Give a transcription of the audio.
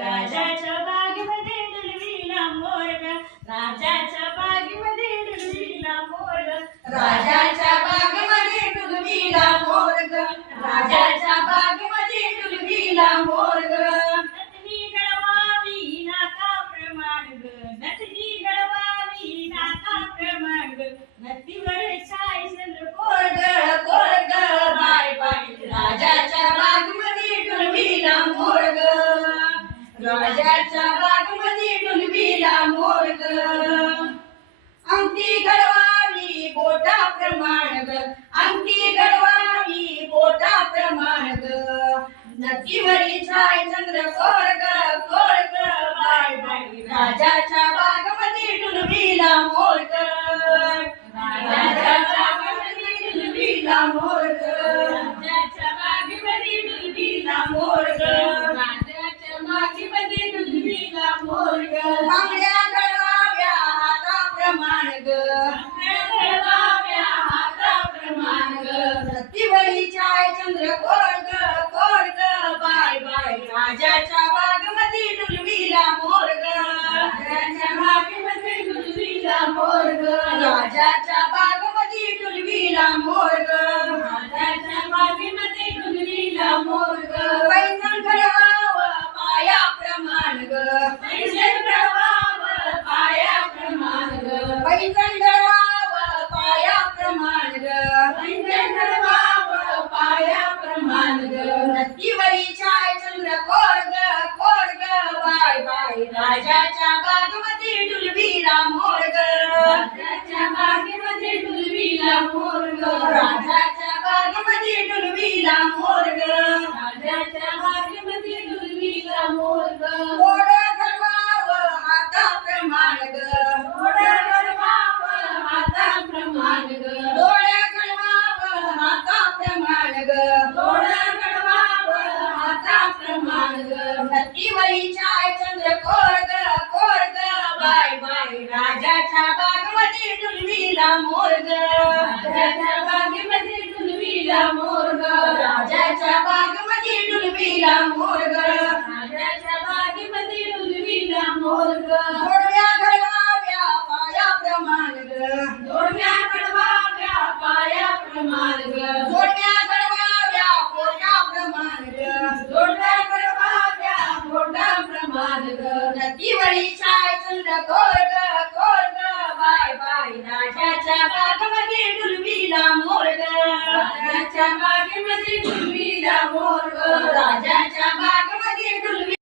राजाच्या बागेमध्ये डुलविला मोरग. राजाच्या बागेमध्ये डुलविला मोरग. राजाच्या बागेमध्ये डुलविला मोरग. राजाच्या बागेमध्ये डुलविला मोरग. गळवावी गळवावी राजाच्या बागेमध्ये डुलविला मोरग. अंगठी गडवावी बोटा प्रमाण ग अंगठी गडवावी बोटा प्रमाण ग नदीवरी छाय चंद्र कोरग कोरग बाय बाय राजाच्या बागमध्ये डुलविला मोरग. राजाच्या बागेमध्ये डुलविला मोरग. राजाच्या बागेमध्ये डुलविला मोरग. राजाच्या बागेमध्ये डुलविला मोरग. राजाच्या बागेमध्ये डुलविला मोरग. गोड गडवाव हाता ग ग ग बाय बाय राजाच्या बागमध्ये डुलविला मोरग. राजाच्या बागेमध्ये डुलविला मोरग. राजाच्या बागेमध्ये डुलविला मोर